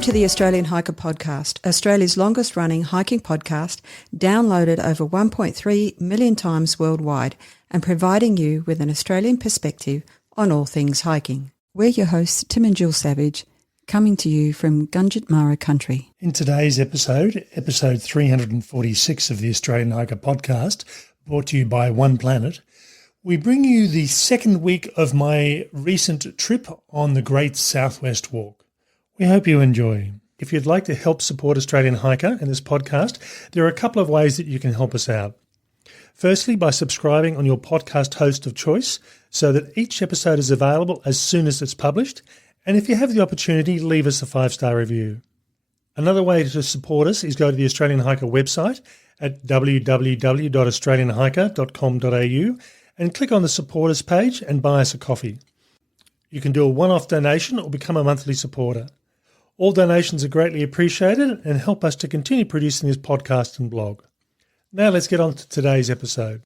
Welcome to the Australian Hiker Podcast, Australia's longest running hiking podcast, downloaded over 1.3 million times worldwide and providing you with an Australian perspective on all things hiking. We're your hosts, Tim and Jill Savage, coming to you from Gunditjmara country. In today's episode 346 of the Australian Hiker Podcast, brought to you by One Planet, we bring you the second week of my recent trip on the Great Southwest Walk. We hope you enjoy. If you'd like to help support Australian Hiker and this podcast, there are a couple of ways that you can help us out. Firstly, by subscribing on your podcast host of choice so that each episode is available as soon as it's published. And if you have the opportunity, leave us a 5-star review. Another way to support us is go to the Australian Hiker website at www.australianhiker.com.au and click on the supporters page and buy us a coffee. You can do a one-off donation or become a monthly supporter. All donations are greatly appreciated and help us to continue producing this podcast and blog. Now let's get on to today's episode.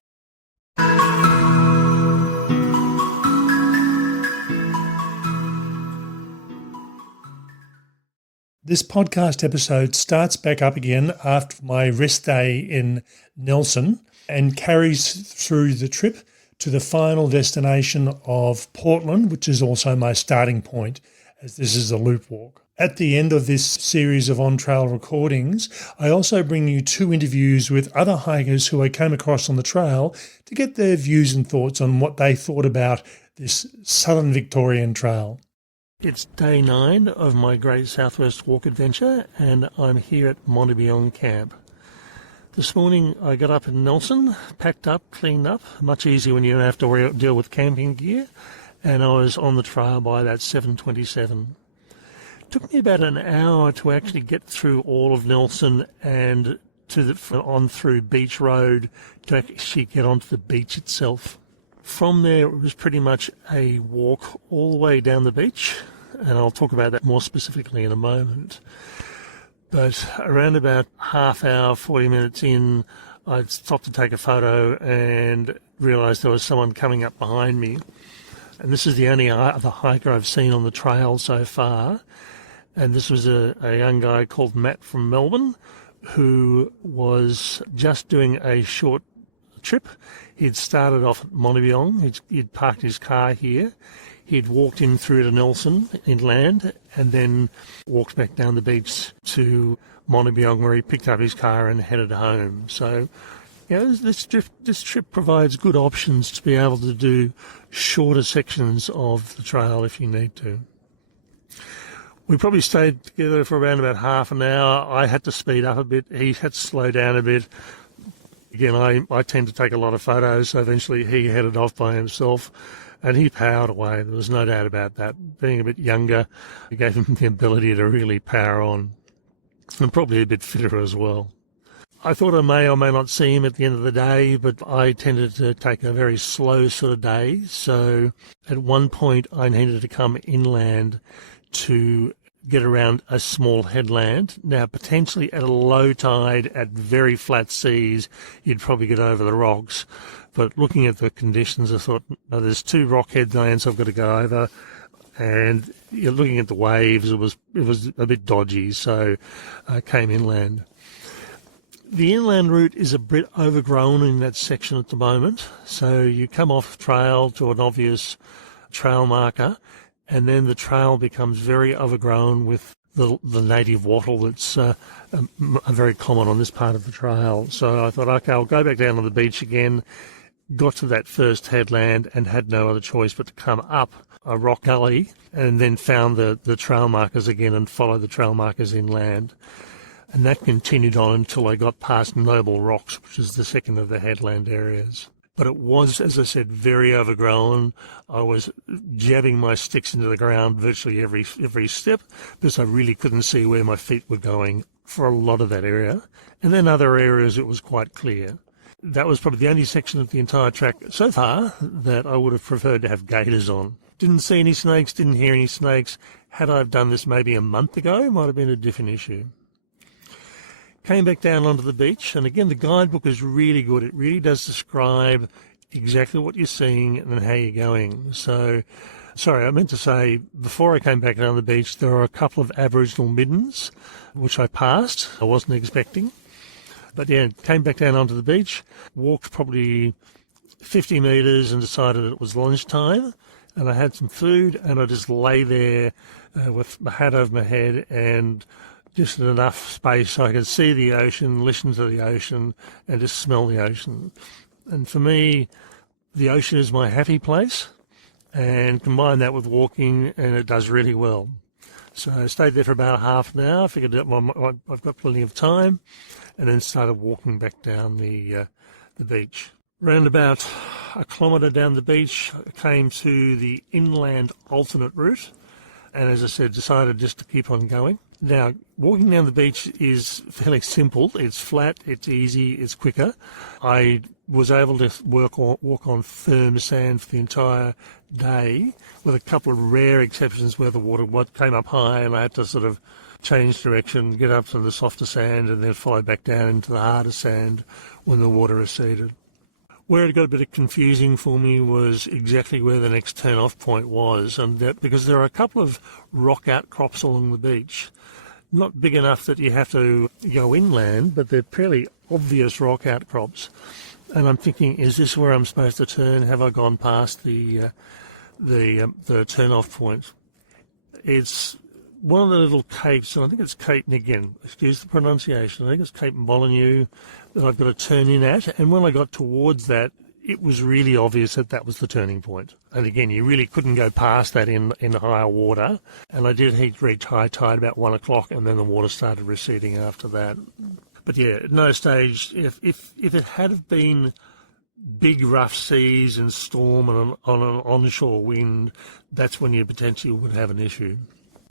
This podcast episode starts back up again after my rest day in Nelson and carries through the trip to the final destination of Portland, which is also my starting point, as this is a loop walk. At the end of this series of on-trail recordings, I also bring you 2 interviews with other hikers who I came across on the trail to get their views and thoughts on what they thought about this Southern Victorian trail. It's day 9 of my Great Southwest Walk adventure, and I'm here at Montebiong Camp. This morning I got up in Nelson, packed up, cleaned up, much easier when you don't have to deal with camping gear, and I was on the trail by about 7:27. It took me about an hour to actually get through all of Nelson and on through Beach Road to actually get onto the beach itself. From there it was pretty much a walk all the way down the beach, and I'll talk about that more specifically in a moment. But around about half hour, 40 minutes in, I stopped to take a photo and realised there was someone coming up behind me. And this is the only other hiker I've seen on the trail so far. And this was a young guy called Matt from Melbourne who was just doing a short trip. He'd started off at Montebiong. He'd parked his car here. He'd walked in through to Nelson inland and then walked back down the beach to Montebiong, where he picked up his car and headed home. So, you know, this trip provides good options to be able to do shorter sections of the trail if you need to. We probably stayed together for around about half an hour. I had to speed up a bit. He had to slow down a bit. Again, I tend to take a lot of photos, so eventually he headed off by himself. And he powered away. There was no doubt about that. Being a bit younger, it gave him the ability to really power on, and probably a bit fitter as well. I thought I may or may not see him at the end of the day, but I tended to take a very slow sort of day. So at one point I needed to come inland to get around a small headland. Now, potentially at a low tide, at very flat seas, you'd probably get over the rocks. But looking at the conditions, I thought, no, there's 2 rock headlands I've got to go over. And you're looking at the waves, it was a bit dodgy, so I came inland. The inland route is a bit overgrown in that section at the moment. So you come off trail to an obvious trail marker, and then the trail becomes very overgrown with the native wattle that's very common on this part of the trail. So I thought, okay, I'll go back down to the beach again. Got to that first headland and had no other choice but to come up a rock gully, and then found the trail markers again and followed the trail markers inland. And that continued on until I got past Noble Rocks, which is the second of the headland areas. But it was, as I said, very overgrown. I was jabbing my sticks into the ground virtually every step because I really couldn't see where my feet were going for a lot of that area. And then other areas it was quite clear. That was probably the only section of the entire track so far that I would have preferred to have gaiters on. Didn't see any snakes, didn't hear any snakes. Had I done this maybe a month ago, it might have been a different issue. Came back down onto the beach, and again, the guidebook is really good. It really does describe exactly what you're seeing and how you're going. So, sorry, I meant to say, before I came back down the beach, there were a couple of Aboriginal middens, which I passed. I wasn't expecting. But yeah, came back down onto the beach, walked probably 50 metres and decided it was lunchtime. And I had some food and I just lay there with my hat over my head and just enough space so I could see the ocean, listen to the ocean and just smell the ocean. And for me, the ocean is my happy place, and combine that with walking and it does really well. So I stayed there for about half an hour, figured that I've got plenty of time, and then started walking back down the beach. Around about a kilometre down the beach, I came to the inland alternate route, and as I said, decided just to keep on going. Now, walking down the beach is fairly simple. It's flat, it's easy, it's quicker. I was able to walk on firm sand for the entire day, with a couple of rare exceptions where the water came up high and I had to sort of change direction, get up to the softer sand and then follow back down into the harder sand when the water receded. Where it got a bit confusing for me was exactly where the next turn-off point was, and that because there are a couple of rock outcrops along the beach, not big enough that you have to go inland, but they're fairly obvious rock outcrops. And I'm thinking, is this where I'm supposed to turn? Have I gone past the turn-off point? It's one of the little capes, and I think it's Cape, and again, excuse the pronunciation, I think it's Cape Molyneux that I've got to turn in at. And when I got towards that, it was really obvious that that was the turning point. And again, you really couldn't go past that in higher water. And I did reach high tide about 1 o'clock, and then the water started receding after that. But yeah, at no stage, if it had have been big rough seas and storm and on an onshore wind, that's when you potentially would have an issue.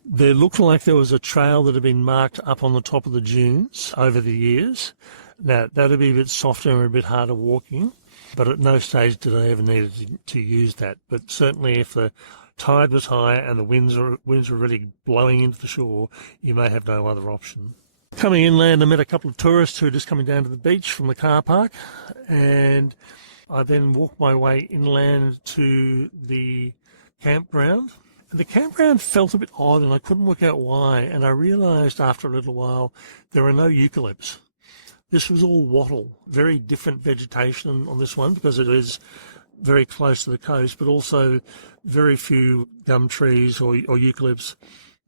There looked like there was a trail that had been marked up on the top of the dunes over the years. Now, that would be a bit softer and a bit harder walking, but at no stage did I ever need to use that. But certainly if the tide was high and the winds were really blowing into the shore, you may have no other option. Coming inland, I met a couple of tourists who were just coming down to the beach from the car park, and I then walked my way inland to the campground. The campground felt a bit odd and I couldn't work out why, and I realised after a little while there are no eucalypts. This was all wattle, very different vegetation on this one because it is very close to the coast, but also very few gum trees or eucalypts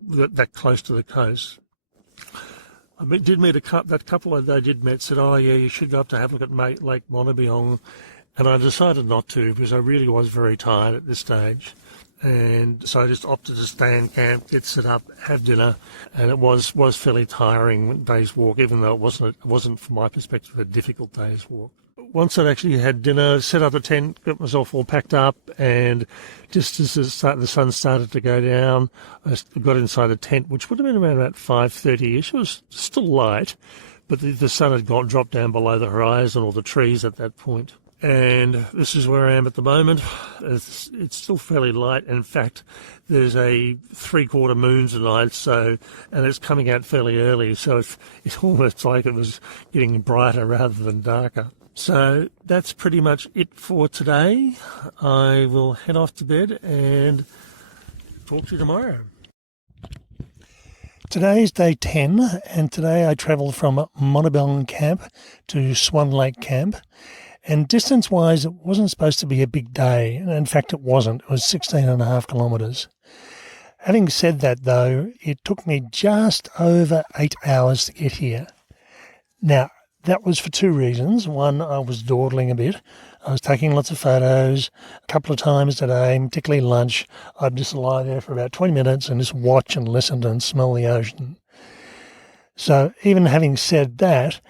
that close to the coast. I did meet that couple I did meet said, oh yeah, you should go up to have a look at Lake Monabillong, and I decided not to because I really was very tired at this stage. And so I just opted to stay in camp, get set up, have dinner, and it was fairly tiring day's walk, even though it wasn't from my perspective a difficult day's walk. Once I'd actually had dinner, set up a tent, got myself all packed up, and just as the sun started to go down, I got inside the tent, which would have been around about 5:30ish. It was still light, but the sun had dropped down below the horizon or the trees at that point. And this is where I am at the moment. It's still fairly light. In fact, there's a 3/4 moon tonight, and it's coming out fairly early, so it's almost like it was getting brighter rather than darker. So that's pretty much it for today. I will head off to bed and talk to you tomorrow. Today is day 10, and today I travelled from Monabillong Camp to Swan Lake Camp. And distance-wise, it wasn't supposed to be a big day. And in fact, it wasn't. It was 16.5 kilometres. Having said that, though, it took me just over 8 hours to get here. Now, that was for two reasons. One, I was dawdling a bit. I was taking lots of photos a couple of times a day, particularly lunch. I'd just lie there for about 20 minutes and just watch and listen and smell the ocean. So even having said that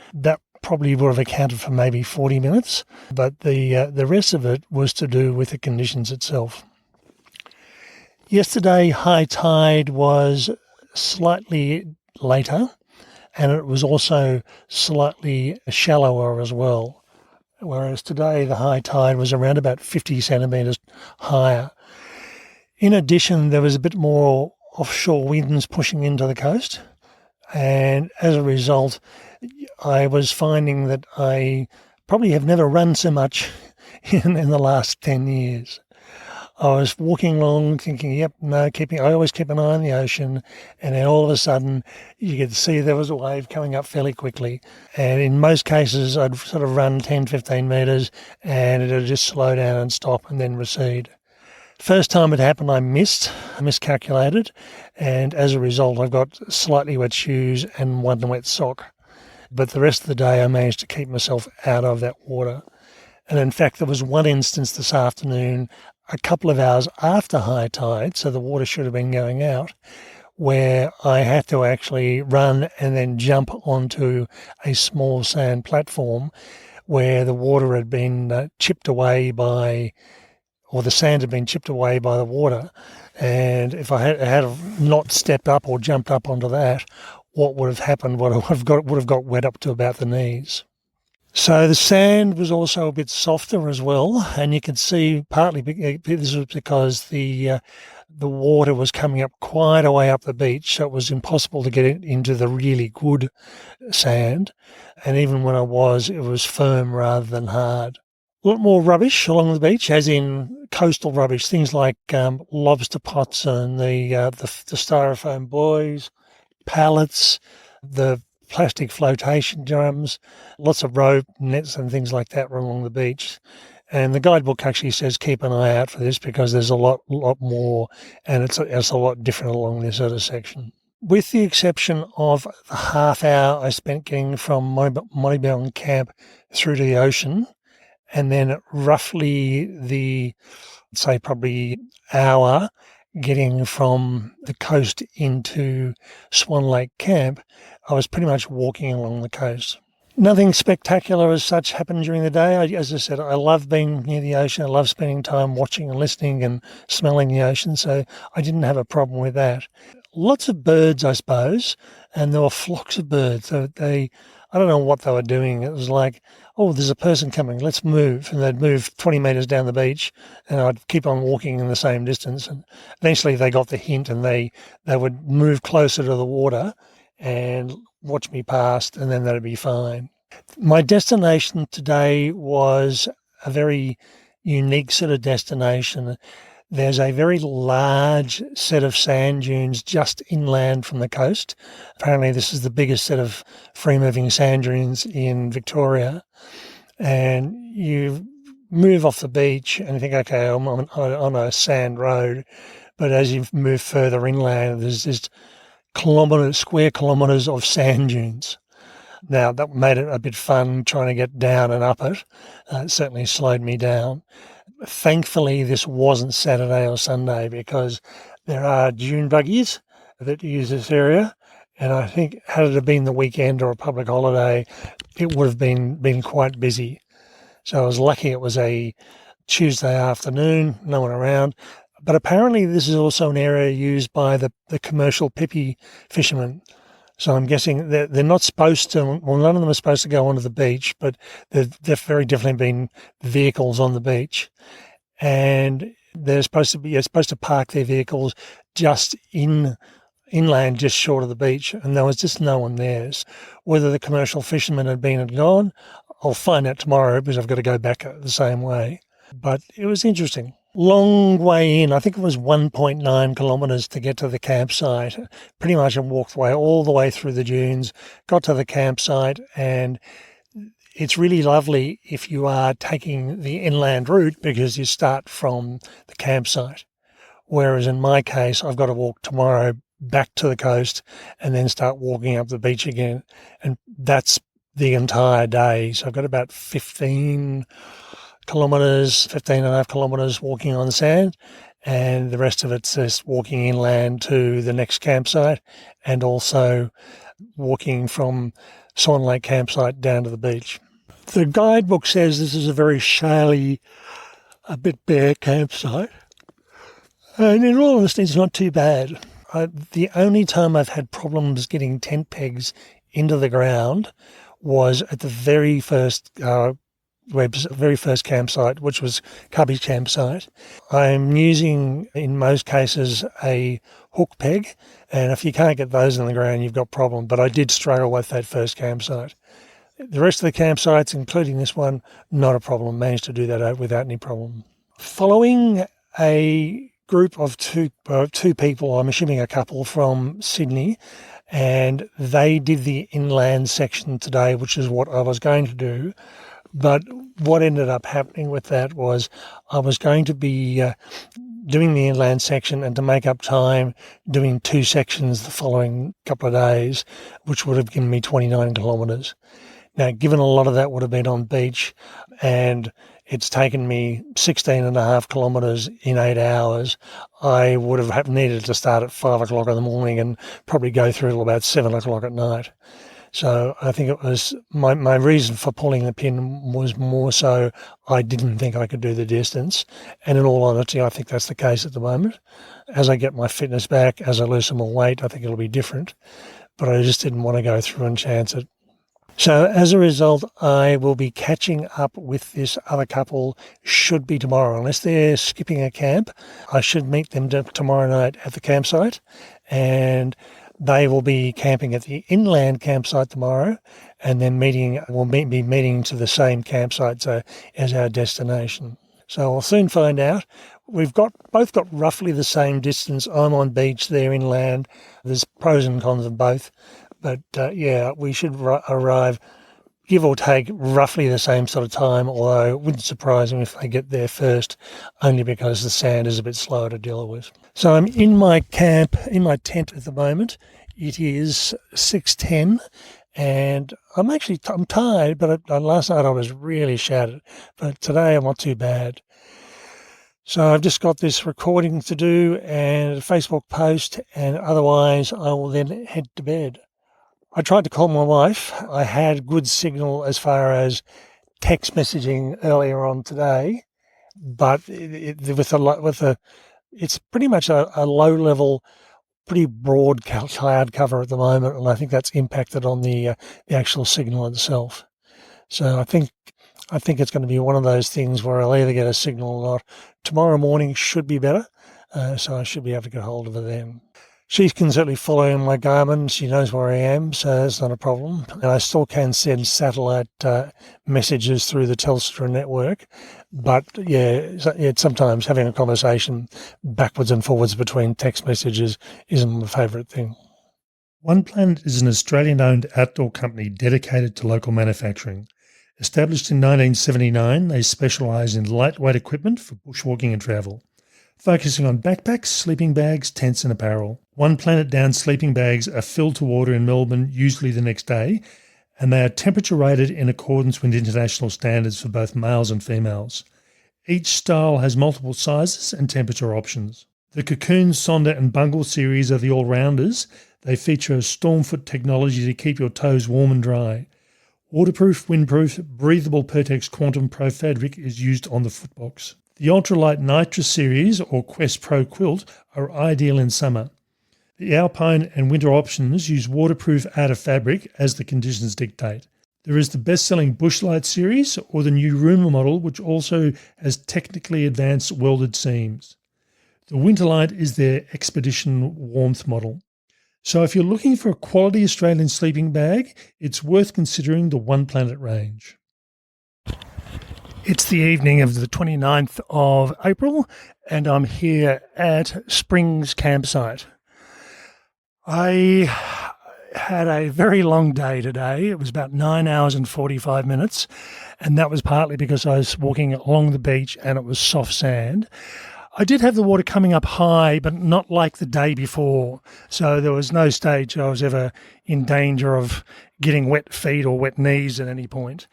probably would have accounted for maybe 40 minutes, but the rest of it was to do with the conditions itself. Yesterday, high tide was slightly later, and it was also slightly shallower as well, whereas today the high tide was around about 50 centimetres higher. In addition, there was a bit more offshore winds pushing into the coast, and as a result, I was finding that I probably have never run so much in the last 10 years. I was walking along thinking, I always keep an eye on the ocean, and then all of a sudden you could see there was a wave coming up fairly quickly. And in most cases, I'd sort of run 10, 15 metres and it would just slow down and stop and then recede. First time it happened, I miscalculated, and as a result, I've got slightly wet shoes and one wet sock. But the rest of the day, I managed to keep myself out of that water. And in fact, there was one instance this afternoon, a couple of hours after high tide, so the water should have been going out, where I had to actually run and then jump onto a small sand platform where the water had been chipped away by, or the sand had been chipped away by the water. And if I had not stepped up or jumped up onto that, what would have happened would have got wet up to about the knees. So the sand was also a bit softer as well, and you can see partly this was because the water was coming up quite a way up the beach, so it was impossible to get it into the really good sand. And even when it was firm rather than hard. A lot more rubbish along the beach, as in coastal rubbish, things like lobster pots and the styrofoam buoys, pallets, the plastic flotation drums, lots of rope nets and things like that along the beach. And the guidebook actually says keep an eye out for this because there's a lot more, and it's a lot different along this other section. With the exception of the half hour I spent getting from Monibelong camp through to the ocean, and then roughly probably hour getting from the coast into Swan Lake camp, I was pretty much walking along the coast. Nothing spectacular as such happened during the day. As I said, I love being near the ocean. I love spending time watching and listening and smelling the ocean, so I didn't have a problem with that. Lots of birds, I suppose, and there were flocks of birds. I don't know what they were doing. It was like, oh, there's a person coming, let's move. And they'd move 20 metres down the beach, and I'd keep on walking in the same distance. And eventually they got the hint, and they would move closer to the water and watch me past, and then that'd be fine. My destination today was a very unique sort of destination. There's a very large set of sand dunes just inland from the coast. Apparently this is the biggest set of free-moving sand dunes in Victoria. And you move off the beach and you think, okay, I'm on a sand road. But as you move further inland, there's just square kilometres of sand dunes. Now, that made it a bit fun trying to get down and up it. It certainly slowed me down. Thankfully, this wasn't Saturday or Sunday because there are dune buggies that use this area. And I think had it have been the weekend or a public holiday, it would have been quite busy. So I was lucky it was a Tuesday afternoon, no one around. But apparently this is also an area used by the commercial pipi fishermen. So I'm guessing that they're not supposed to, well, none of them are supposed to go onto the beach, but there've very definitely been vehicles on the beach. And you're supposed to park their vehicles just inland, just short of the beach, and there was just no one there. Whether the commercial fishermen had been and gone, I'll find out tomorrow because I've got to go back the same way. But it was interesting. Long way in. I think it was 1.9 kilometres to get to the campsite. Pretty much I walked all the way through the dunes, got to the campsite, and it's really lovely if you are taking the inland route because you start from the campsite. Whereas in my case, I've got to walk tomorrow back to the coast and then start walking up the beach again. And that's the entire day. So I've got about 15 and a half kilometres walking on sand, and the rest of it's just walking inland to the next campsite and also walking from Swan Lake campsite down to the beach. The guidebook says this is a very shaly, a bit bare campsite, and in all honesty it's not too bad. The only time I've had problems getting tent pegs into the ground was at the very first campsite, which was Cubby's campsite. I'm using, in most cases, a hook peg, and if you can't get those in the ground, you've got a problem. But I did struggle with that first campsite. The rest of the campsites, including this one, not a problem. Managed to do that without any problem. Following a group of two people, I'm assuming a couple from Sydney, and they did the inland section today, which is what I was going to do. But what ended up happening with that was I was going to be doing the inland section, and to make up time, doing 2 sections the following couple of days, which would have given me 29 kilometres. Now, given a lot of that would have been on beach, and it's taken me 16.5 kilometres in 8 hours, I would have needed to start at 5 o'clock in the morning and probably go through till about 7 o'clock at night. So I think it was my reason for pulling the pin was more so I didn't think I could do the distance. And in all honesty, I think that's the case at the moment. As I get my fitness back, as I lose some more weight, I think it'll be different. But I just didn't want to go through and chance it. So as a result, I will be catching up with this other couple, should be tomorrow. Unless they're skipping a camp, I should meet them tomorrow night at the campsite, and they will be camping at the inland campsite tomorrow, and then we'll be meeting to the same campsite as our destination. So I'll soon find out. We've both got roughly the same distance. I'm on beach, they're inland. There's pros and cons of both. But we should arrive, give or take, roughly the same sort of time, although it wouldn't surprise me if they get there first, only because the sand is a bit slower to deal with. So I'm in my tent at the moment. It is 6:10, and I'm tired, but last night I was really shattered. But today I'm not too bad. So I've just got this recording to do and a Facebook post, and otherwise I will then head to bed. I tried to call my wife. I had good signal as far as text messaging earlier on today, but it's pretty much a low level, pretty broad cloud cover at the moment, and I think that's impacted on the actual signal itself. So I think it's going to be one of those things where I'll either get a signal or not. Tomorrow morning should be better, so I should be able to get hold of her then. She can certainly follow my Garmin. She knows where I am, so that's not a problem. And I still can send satellite messages through the Telstra network. But, sometimes having a conversation backwards and forwards between text messages isn't my favourite thing. One Planet is an Australian-owned outdoor company dedicated to local manufacturing. Established in 1979, they specialise in lightweight equipment for bushwalking and travel, focusing on backpacks, sleeping bags, tents and apparel. One Planet Down sleeping bags are filled to order in Melbourne usually the next day, and they are temperature rated in accordance with international standards for both males and females. Each style has multiple sizes and temperature options. The Cocoon, Sonder and Bungle series are the all-rounders. They feature a Stormfoot technology to keep your toes warm and dry. Waterproof, windproof, breathable Pertex Quantum Pro fabric is used on the footbox. The Ultralight Nitrous series or Quest Pro quilt are ideal in summer. The Alpine and winter options use waterproof outer fabric as the conditions dictate. There is the best-selling Bushlight series or the new Rumour model, which also has technically advanced welded seams. The Winterlight is their Expedition Warmth model. So if you're looking for a quality Australian sleeping bag, it's worth considering the One Planet range. It's the evening of the 29th of April, and I'm here at Springs Campsite. I had a very long day today. It was about 9 hours and 45 minutes, and that was partly because I was walking along the beach and it was soft sand. I did have the water coming up high, but not like the day before. So there was no stage I was ever in danger of getting wet feet or wet knees at any point.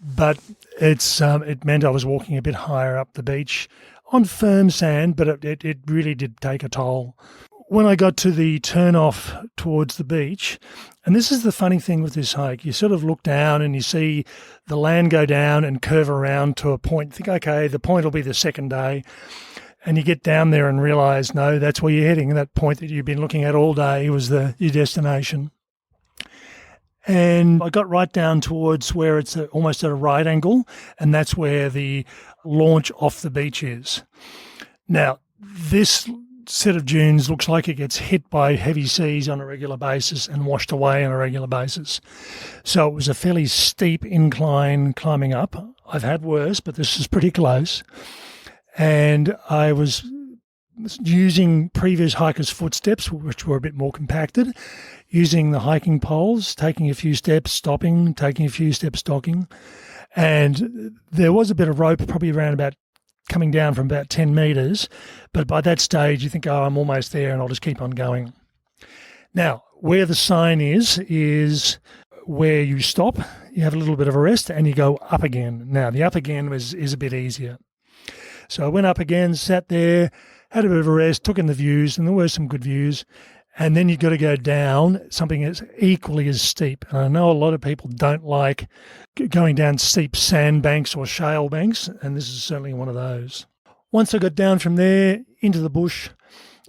But it meant I was walking a bit higher up the beach on firm sand, but it really did take a toll. When I got to the turn-off towards the beach, and this is the funny thing with this hike, you sort of look down and you see the land go down and curve around to a point. Think, okay, the point will be the second day. And you get down there and realise, no, that's where you're heading. That point that you've been looking at all day was your destination. And I got right down towards where it's almost at a right angle, and that's where the launch off the beach is. Now, this set of dunes looks like it gets hit by heavy seas on a regular basis and washed away on a regular basis. So it was a fairly steep incline climbing up. I've had worse, but this is pretty close. And I was using previous hikers' footsteps, which were a bit more compacted, using the hiking poles, taking a few steps, stopping, taking a few steps, stopping. And there was a bit of rope, probably around about coming down from about 10 metres. But by that stage, you think, oh, I'm almost there and I'll just keep on going. Now, where the sign is where you stop, you have a little bit of a rest and you go up again. Now, the up again is a bit easier. So I went up again, sat there, had a bit of a rest, took in the views, and there were some good views. And then you've got to go down something that's equally as steep. And I know a lot of people don't like going down steep sandbanks or shale banks, and this is certainly one of those. Once I got down from there into the bush,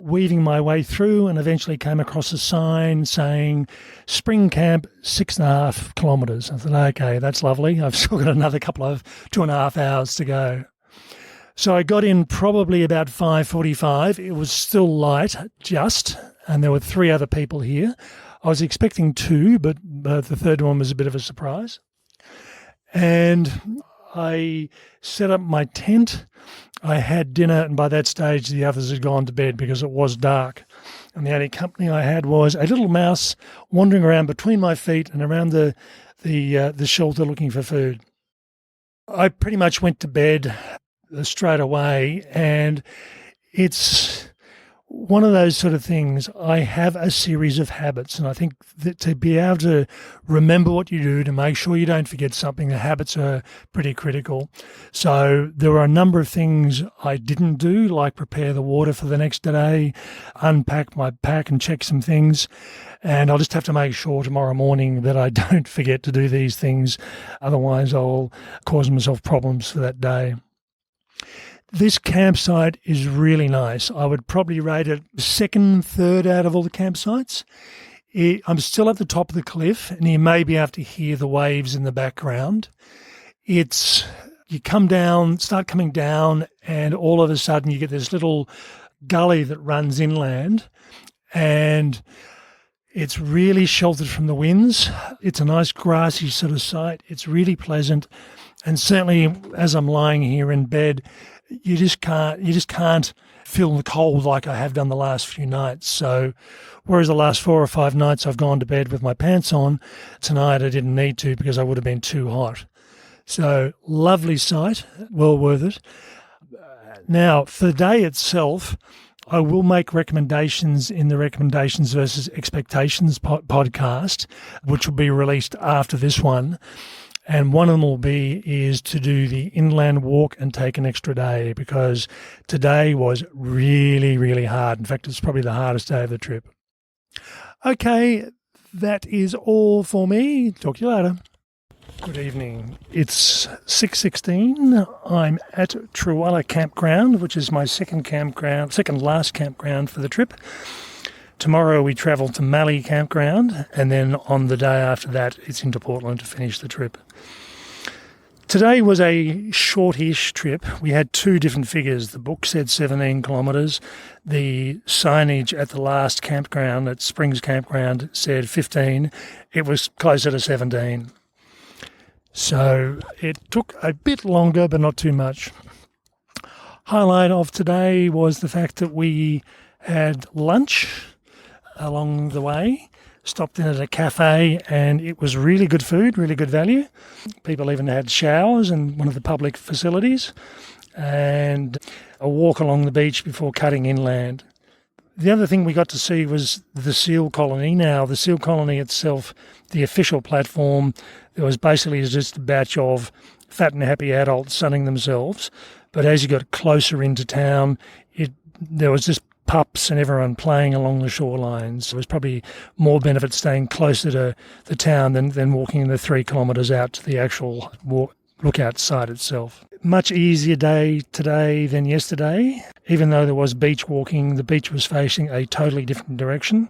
weaving my way through, and eventually came across a sign saying Spring Camp 6.5 kilometres. I thought, okay, that's lovely. I've still got another couple of 2.5 hours to go. So I got in probably about 5:45. It was still light, just, and there were 3 other people here. I was expecting 2, but the third one was a bit of a surprise. And I set up my tent. I had dinner, and by that stage, the others had gone to bed because it was dark. And the only company I had was a little mouse wandering around between my feet and around the shelter looking for food. I pretty much went to bed straight away, and it's one of those sort of things. I have a series of habits, and I think that to be able to remember what you do, to make sure you don't forget something, the habits are pretty critical. So there were a number of things I didn't do, like prepare the water for the next day, unpack my pack and check some things. And I'll just have to make sure tomorrow morning that I don't forget to do these things. Otherwise, I'll cause myself problems for that day. This campsite is really nice. I would probably rate it second, third out of all the campsites. I'm still at the top of the cliff, and you may be able to hear the waves in the background. You come down, start coming down, and all of a sudden you get this little gully that runs inland, and it's really sheltered from the winds. It's a nice grassy sort of site. It's really pleasant. And certainly as I'm lying here in bed, you just can't feel the cold like I have done the last few nights. So whereas the last 4 or 5 nights I've gone to bed with my pants on, tonight I didn't need to because I would have been too hot. So lovely site, well worth it. Now, for the day itself, I will make recommendations in the Recommendations versus Expectations podcast, which will be released after this one. And one of them is to do the inland walk and take an extra day, because today was really, really hard. In fact, it's probably the hardest day of the trip. Okay, that is all for me. Talk to you later. Good evening. It's 6:16. I'm at Truwalla Campground, which is my second last campground for the trip. Tomorrow we travel to Mallee Campground, and then on the day after that it's into Portland to finish the trip. Today was a shortish trip. We had 2 different figures. The book said 17 kilometres. The signage at the last campground, at Springs Campground, said 15. It was closer to 17. So it took a bit longer, but not too much. Highlight of today was the fact that we had lunch along the way, stopped in at a cafe, and it was really good food, really good value. People even had showers in one of the public facilities, and a walk along the beach before cutting inland. The other thing we got to see was the seal colony. Now, the seal colony itself, the official platform, there was basically just a batch of fat and happy adults sunning themselves. But as you got closer into town, there was just pups and everyone playing along the shorelines. There was probably more benefit staying closer to the town than walking the 3 kilometres out to the actual lookout site itself. Much easier day today than yesterday. Even though there was beach walking, the beach was facing a totally different direction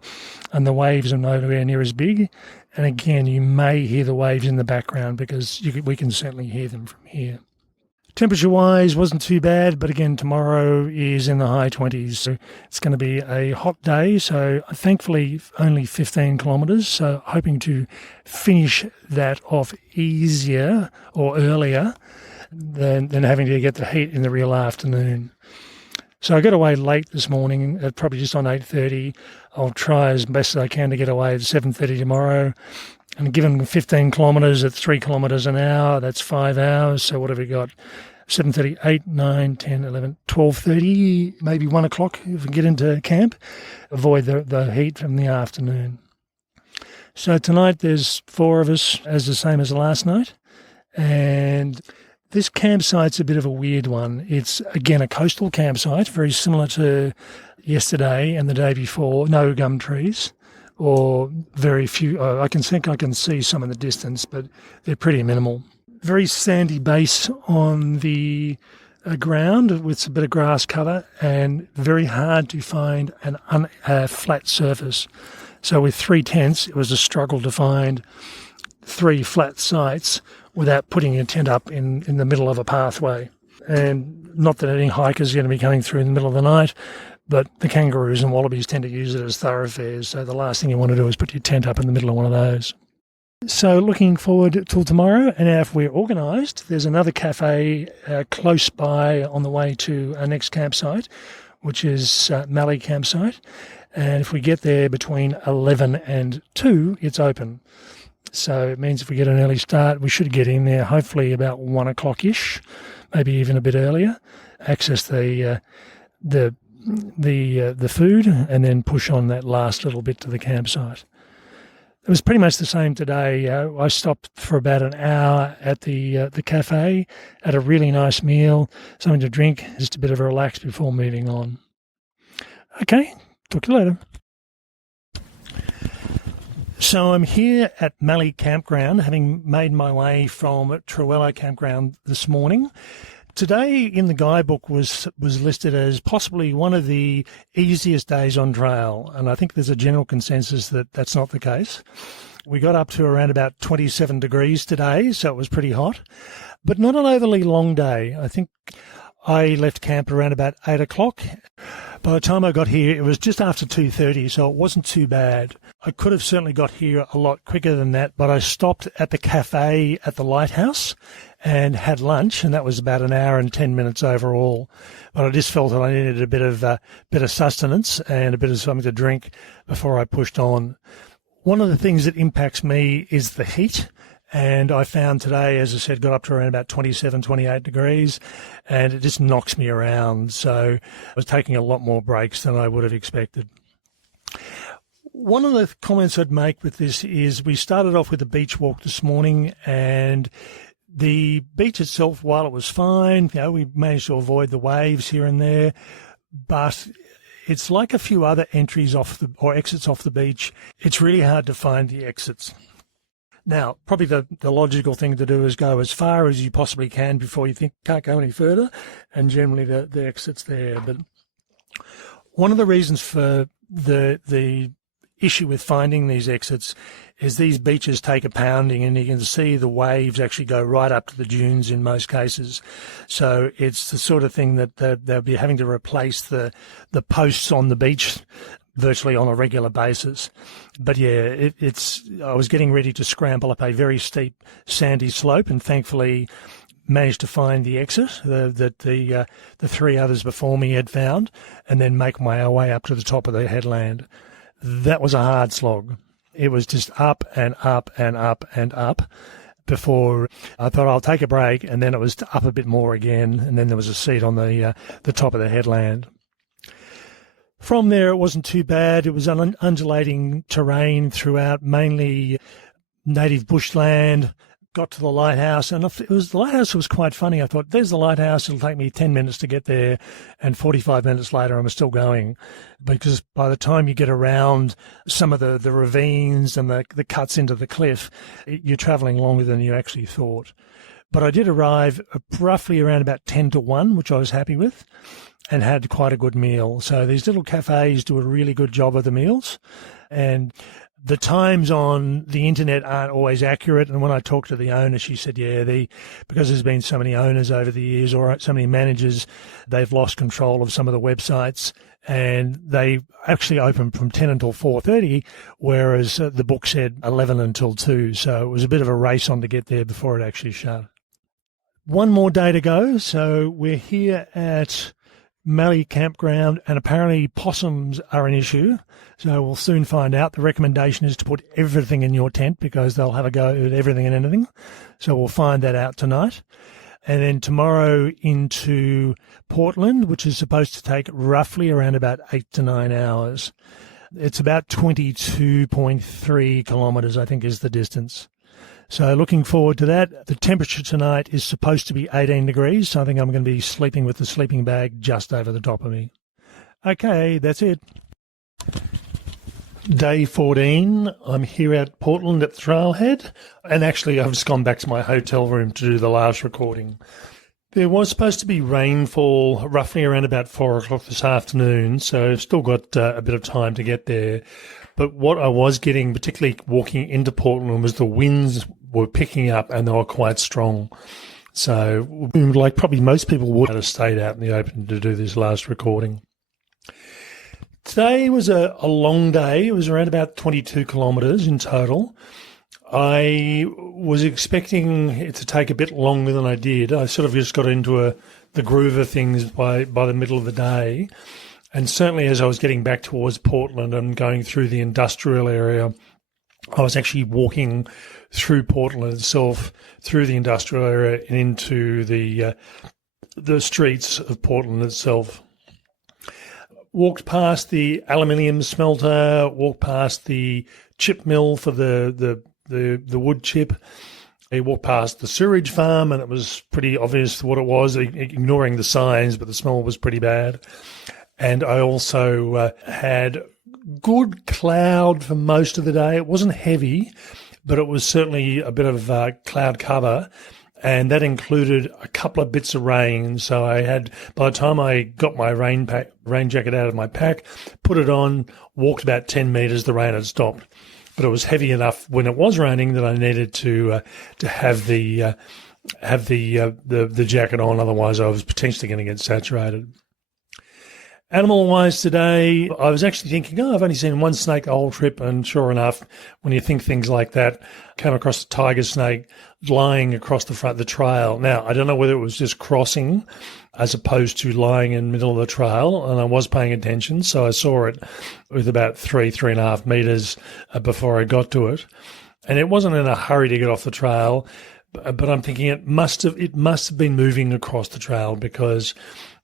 and the waves are nowhere near as big. And again, you may hear the waves in the background because we can certainly hear them from here. Temperature-wise, wasn't too bad, but again, tomorrow is in the high 20s. So it's going to be a hot day, so thankfully only 15 kilometres, so hoping to finish that off easier or earlier than having to get the heat in the real afternoon. So I got away late this morning, at probably just on 8:30. I'll try as best as I can to get away at 7:30 tomorrow. And given 15 kilometres at 3 kilometres an hour, that's 5 hours. So what have we got? 7:30, 8, 9, 10, 11, 12:30, maybe 1 o'clock if we get into camp. Avoid the heat from the afternoon. So tonight there's 4 of us, as the same as last night. And this campsite's a bit of a weird one. It's, again, a coastal campsite, very similar to yesterday and the day before. No gum trees, or very few. I can see some in the distance, but they're pretty minimal. Very sandy base on the ground with a bit of grass cover, and very hard to find a flat surface. So with 3 tents, it was a struggle to find 3 flat sites without putting a tent up in the middle of a pathway. And not that any hikers are going to be coming through in the middle of the night, but the kangaroos and wallabies tend to use it as thoroughfares. So the last thing you want to do is put your tent up in the middle of one of those. So looking forward till tomorrow. And now if we're organised, there's another cafe close by on the way to our next campsite, which is Mallee Campsite. And if we get there between 11 and 2, it's open. So it means if we get an early start, we should get in there hopefully about 1 o'clock-ish, maybe even a bit earlier, access the food, and then push on that last little bit to the campsite. It was pretty much the same today. I stopped for about an hour at the cafe, had a really nice meal, something to drink, just a bit of a relax before moving on. Okay, talk to you later. So I'm here at Mallee Campground, having made my way from Trewella Campground this morning. Today in the guidebook was listed as possibly one of the easiest days on trail, and I think there's a general consensus that that's not the case. We got up to around about 27 degrees today, so it was pretty hot, but not an overly long day. I think I left camp around about 8 o'clock. By the time I got here, it was just after 2:30, so it wasn't too bad. I could have certainly got here a lot quicker than that, but I stopped at the cafe at the lighthouse and had lunch, and that was about an hour and 10 minutes overall. But I just felt that I needed a bit of sustenance and a bit of something to drink before I pushed on. One of the things that impacts me is the heat. And I found today, as I said, got up to around about 27, 28 degrees, and it just knocks me around. So I was taking a lot more breaks than I would have expected. One of the comments I'd make with this is we started off with a beach walk this morning, and the beach itself, while it was fine, we managed to avoid the waves here and there, but it's like a few other entries or exits off the beach. It's really hard to find the exits. Now, probably the logical thing to do is go as far as you possibly can before you think can't go any further, and generally the exit's there. But one of the reasons for the issue with finding these exits is these beaches take a pounding, and you can see the waves actually go right up to the dunes in most cases. So it's the sort of thing that they'll be having to replace the posts on the beach virtually on a regular basis. But yeah, I was getting ready to scramble up a very steep sandy slope, and thankfully managed to find the exit that the 3 others before me had found, and then make my way up to the top of the headland. That was a hard slog. It was just up and up and up and up before I thought I'll take a break, and then it was up a bit more again, and then there was a seat on the top of the headland. From there, it wasn't too bad. It was undulating terrain throughout, mainly native bushland. Got to the lighthouse, and the lighthouse was quite funny. I thought, there's the lighthouse. It'll take me 10 minutes to get there, and 45 minutes later, I'm still going, because by the time you get around some of the ravines and the cuts into the cliff, you're travelling longer than you actually thought. But I did arrive roughly around about 10 to 1, which I was happy with, and had quite a good meal. So these little cafes do a really good job of the meals, and The times on the internet aren't always accurate, and when I talked to the owner, she said, because there's been so many owners over the years or so many managers, they've lost control of some of the websites, and they actually open from 10 until 4:30, whereas the book said 11 until 2, so it was a bit of a race on to get there before it actually shut. One more day to go, so we're here at Mallee Campground, and apparently possums are an issue, so we'll soon find out. The recommendation is to put everything in your tent because they'll have a go at everything and anything, so we'll find that out tonight. And then tomorrow into Portland, which is supposed to take roughly around about 8 to 9 hours. It's about 22.3 kilometres, I think, is the distance. So looking forward to that. The temperature tonight is supposed to be 18 degrees, so I think I'm going to be sleeping with the sleeping bag just over the top of me. Okay, that's it. Day 14, I'm here at Portland at the Trailhead, and actually I've just gone back to my hotel room to do the last recording. There was supposed to be rainfall roughly around about 4 o'clock this afternoon, so I've still got a bit of time to get there. But what I was getting, particularly walking into Portland, was the winds were picking up and they were quite strong. So, like probably most people would have stayed out in the open to do this last recording. Today was a long day. It was around about 22 kilometres in total. I was expecting it to take a bit longer than I did. I sort of just got into the groove of things by the middle of the day. And certainly as I was getting back towards Portland and going through the industrial area, I was actually walking through Portland itself, through the industrial area and into the streets of Portland itself. Walked past the aluminium smelter, walked past the chip mill for the wood chip. I walked past the sewage farm, and it was pretty obvious what it was, ignoring the signs, but the smell was pretty bad. And I also had good cloud for most of the day. It wasn't heavy, but it was certainly a bit of cloud cover, and that included a couple of bits of rain. So I had, by the time I got my rain jacket out of my pack, put it on, walked about 10 metres, the rain had stopped. But it was heavy enough when it was raining that I needed to have the jacket on. Otherwise, I was potentially going to get saturated. Animal-wise today, I was actually thinking, I've only seen one snake the whole trip, and sure enough, when you think things like that, came across a tiger snake lying across the front of the trail. Now, I don't know whether it was just crossing as opposed to lying in the middle of the trail, and I was paying attention, so I saw it with about 3.5 metres before I got to it. And it wasn't in a hurry to get off the trail, but I'm thinking it must have been moving across the trail because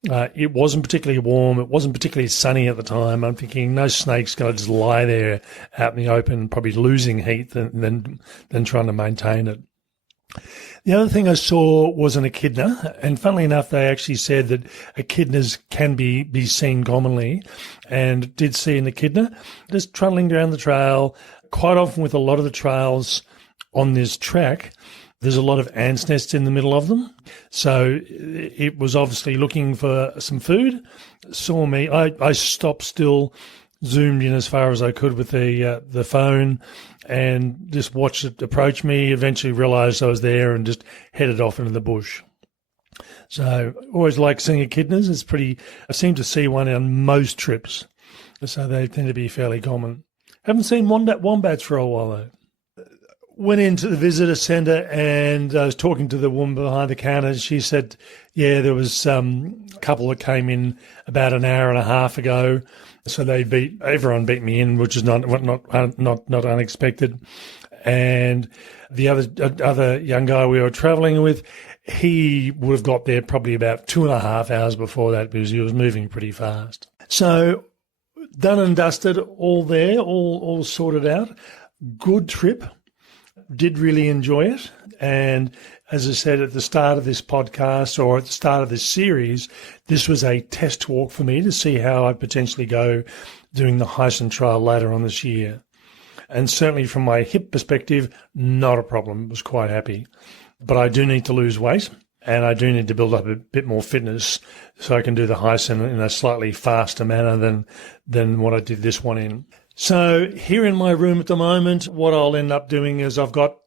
it wasn't particularly warm. It wasn't particularly sunny at the time. I'm thinking no snake's going to just lie there out in the open, probably losing heat than trying to maintain it. The other thing I saw was an echidna, and funnily enough, they actually said that echidnas can be seen commonly, and did see an echidna just trundling down the trail. Quite often with a lot of the trails on this track, there's a lot of ants' nests in the middle of them. So it was obviously looking for some food, saw me. I stopped still, zoomed in as far as I could with the phone and just watched it approach me, eventually realised I was there and just headed off into the bush. So always like seeing echidnas. I seem to see one on most trips, so they tend to be fairly common. Haven't seen wombats for a while though. Went into the visitor centre and I was talking to the woman behind the counter. She said, there was a couple that came in about an hour and a half ago. So everyone beat me in, which is not unexpected. And the other young guy we were travelling with, he would have got there probably about 2.5 hours before that because he was moving pretty fast. So done and dusted, all there, all sorted out. Good trip. Did really enjoy it. And as I said at the start of this podcast or at the start of this series, this was a test walk for me to see how I'd potentially go doing the Hyson Trail later on this year. And certainly from my hip perspective, not a problem. I was quite happy. But I do need to lose weight and I do need to build up a bit more fitness so I can do the Hyson in a slightly faster manner than what I did this one in. So here in my room at the moment, what I'll end up doing is I've got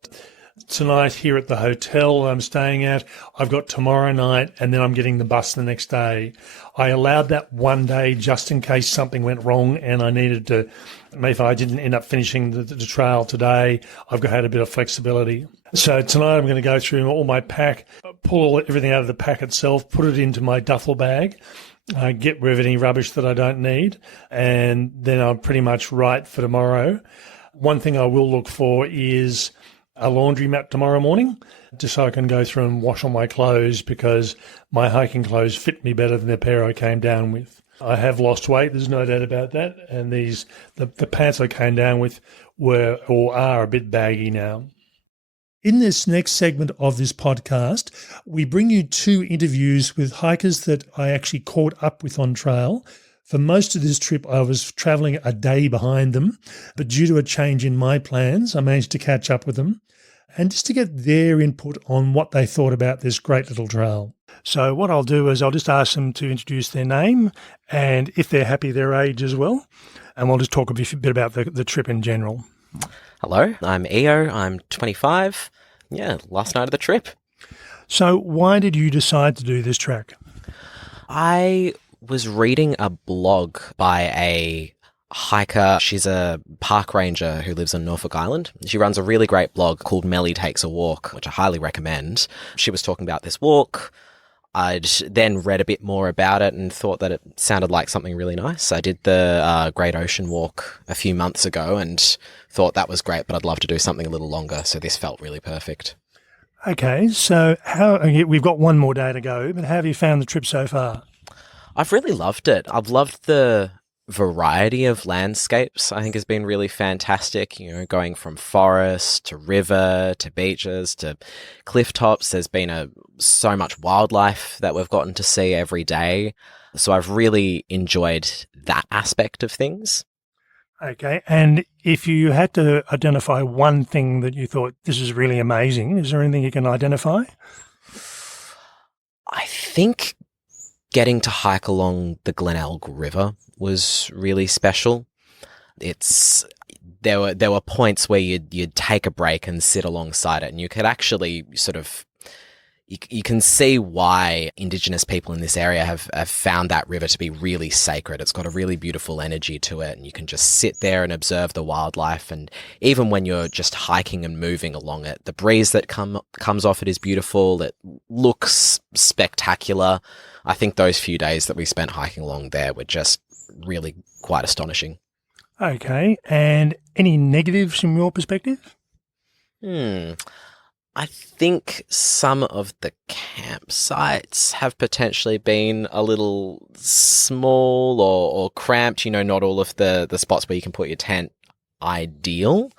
tonight here at the hotel I'm staying at, I've got tomorrow night, and then I'm getting the bus the next day. I allowed that one day just in case something went wrong and I needed to, if I didn't end up finishing the trail today, I've had a bit of flexibility. So tonight I'm going to go through all my pack, pull everything out of the pack itself, put it into my duffel bag, get rid of any rubbish that I don't need, and then I'm pretty much right for tomorrow. One thing I will look for is a laundry mat tomorrow morning, just so I can go through and wash all my clothes, because my hiking clothes fit me better than the pair I came down with. I have lost weight, there's no doubt about that, and the pants I came down with are a bit baggy now. In this next segment of this podcast, we bring you 2 interviews with hikers that I actually caught up with on trail. For most of this trip, I was travelling a day behind them, but due to a change in my plans, I managed to catch up with them and just to get their input on what they thought about this great little trail. So what I'll do is I'll just ask them to introduce their name and, if they're happy, their age as well, and we'll just talk a bit about the trip in general. Hello, I'm Eo, I'm 25. Yeah, last night of the trip. So why did you decide to do this track? I was reading a blog by a hiker. She's a park ranger who lives on Norfolk Island. She runs a really great blog called Melly Takes a Walk, which I highly recommend. She was talking about this walk. I'd then read a bit more about it and thought that it sounded like something really nice. I did the Great Ocean Walk a few months ago and thought that was great, but I'd love to do something a little longer, so this felt really perfect. Okay, so we've got one more day to go, but how have you found the trip so far? I've really loved it. I've loved the variety of landscapes. I think has been really fantastic, going from forest to river to beaches to cliff tops. There's been so much wildlife that we've gotten to see every day. So I've really enjoyed that aspect of things. Okay, and if you had to identify one thing that you thought this is really amazing, is there anything you can identify? I think getting to hike along the Glenelg River was really special. There were points where you'd take a break and sit alongside it, and you could actually sort of you can see why Indigenous people in this area have found that river to be really sacred. It's got a really beautiful energy to it, and you can just sit there and observe the wildlife. And even when you're just hiking and moving along it, the breeze that comes off it is beautiful. It looks spectacular. I think those few days that we spent hiking along there were just really quite astonishing. Okay, and any negatives from your perspective? I think some of the campsites have potentially been a little small or cramped. Not all of the spots where you can put your tent ideal.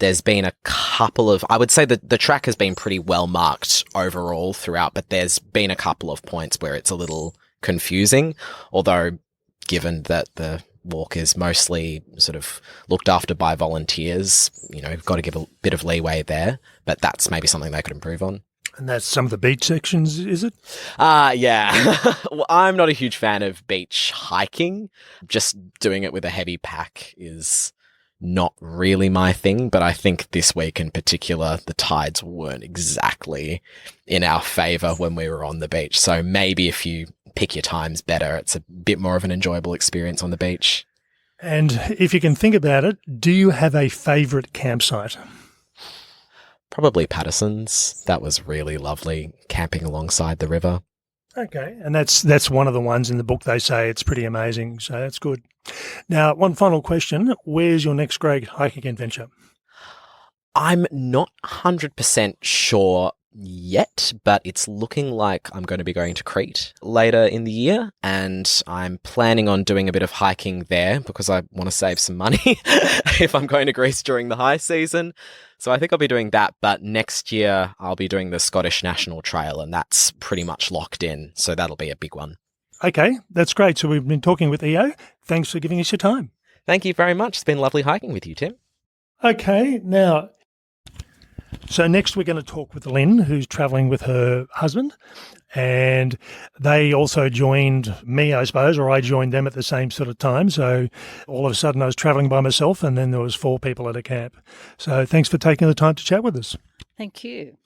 There's been a couple of, I would say that the track has been pretty well marked overall throughout, but there's been a couple of points where it's a little confusing, although given that the walk is mostly sort of looked after by volunteers, you've got to give a bit of leeway there, but that's maybe something they could improve on. And that's some of the beach sections, is it? Yeah. Well, I'm not a huge fan of beach hiking. Just doing it with a heavy pack is not really my thing, but I think this week in particular, the tides weren't exactly in our favor when we were on the beach. So maybe if you pick your times better, it's a bit more of an enjoyable experience on the beach. And if you can think about it, do you have a favourite campsite? Probably Patterson's. That was really lovely, camping alongside the river. Okay, and that's one of the ones in the book they say it's pretty amazing, so that's good. Now, one final question. Where's your next great hiking adventure? I'm not 100% sure yet, but it's looking like I'm going to be going to Crete later in the year, and I'm planning on doing a bit of hiking there because I want to save some money if I'm going to Greece during the high season. So I think I'll be doing that, but next year I'll be doing the Scottish National Trail, and that's pretty much locked in, so that'll be a big one. Okay, that's great. So we've been talking with Eo. Thanks for giving us your time. Thank you very much. It's been lovely hiking with you, Tim. Okay, now, So next we're going to talk with Lynn, who's travelling with her husband, and they also joined me, I suppose, or I joined them at the same sort of time. So all of a sudden I was travelling by myself, and then there was 4 people at a camp. So thanks for taking the time to chat with us. Thank you.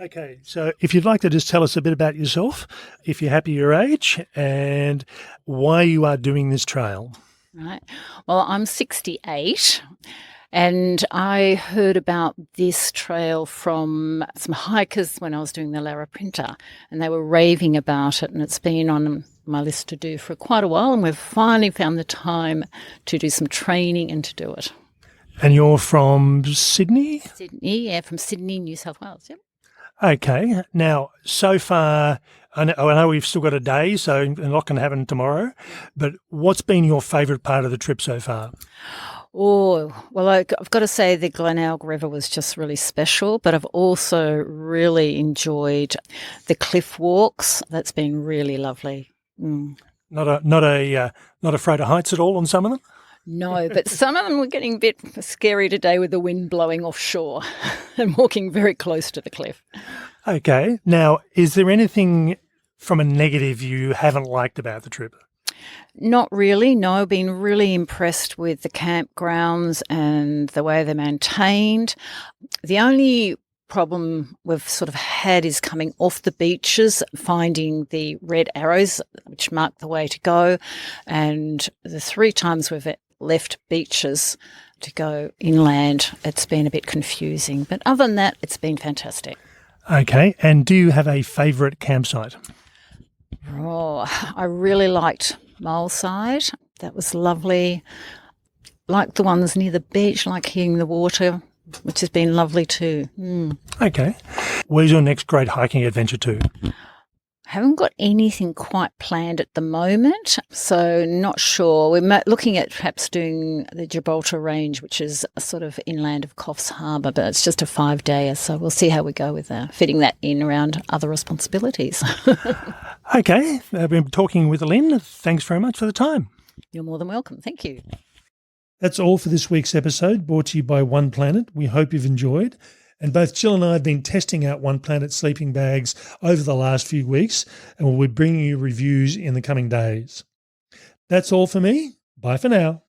Okay, so if you'd like to just tell us a bit about yourself, if you're happy your age, and why you are doing this trail. Right. Well, I'm 68. And I heard about this trail from some hikers when I was doing the Larapinta, and they were raving about it, and it's been on my list to do for quite a while, and we've finally found the time to do some training and to do it. And you're from Sydney? Sydney, yeah, from Sydney, New South Wales, yep. Okay. Now, so far, I know we've still got a day, so a lot can happen tomorrow, but what's been your favourite part of the trip so far? Oh, well, I've got to say the Glenelg River was just really special, but I've also really enjoyed the cliff walks. That's been really lovely. Mm. Not afraid of heights at all on some of them? No, but some of them were getting a bit scary today with the wind blowing offshore and walking very close to the cliff. Okay. Now, is there anything from a negative you haven't liked about the trip? Not really, no. I've been really impressed with the campgrounds and the way they're maintained. The only problem we've sort of had is coming off the beaches, finding the red arrows which mark the way to go. And the 3 times we've left beaches to go inland, it's been a bit confusing. But other than that, it's been fantastic. Okay. And do you have a favourite campsite? Oh, I really liked Moleside. That was lovely. Like the ones near the beach, like hearing the water, which has been lovely too. Mm. Okay. Where's your next great hiking adventure to? Haven't got anything quite planned at the moment, so not sure. We're looking at perhaps doing the Gibraltar Range, which is a sort of inland of Coffs Harbour, but it's just a 5-dayer, so we'll see how we go with fitting that in around other responsibilities. Okay. I've been talking with Lynn. Thanks very much for the time. You're more than welcome. Thank you. That's all for this week's episode, brought to you by One Planet. We hope you've enjoyed. And both Jill and I have been testing out One Planet sleeping bags over the last few weeks, and we'll be bringing you reviews in the coming days. That's all for me. Bye for now.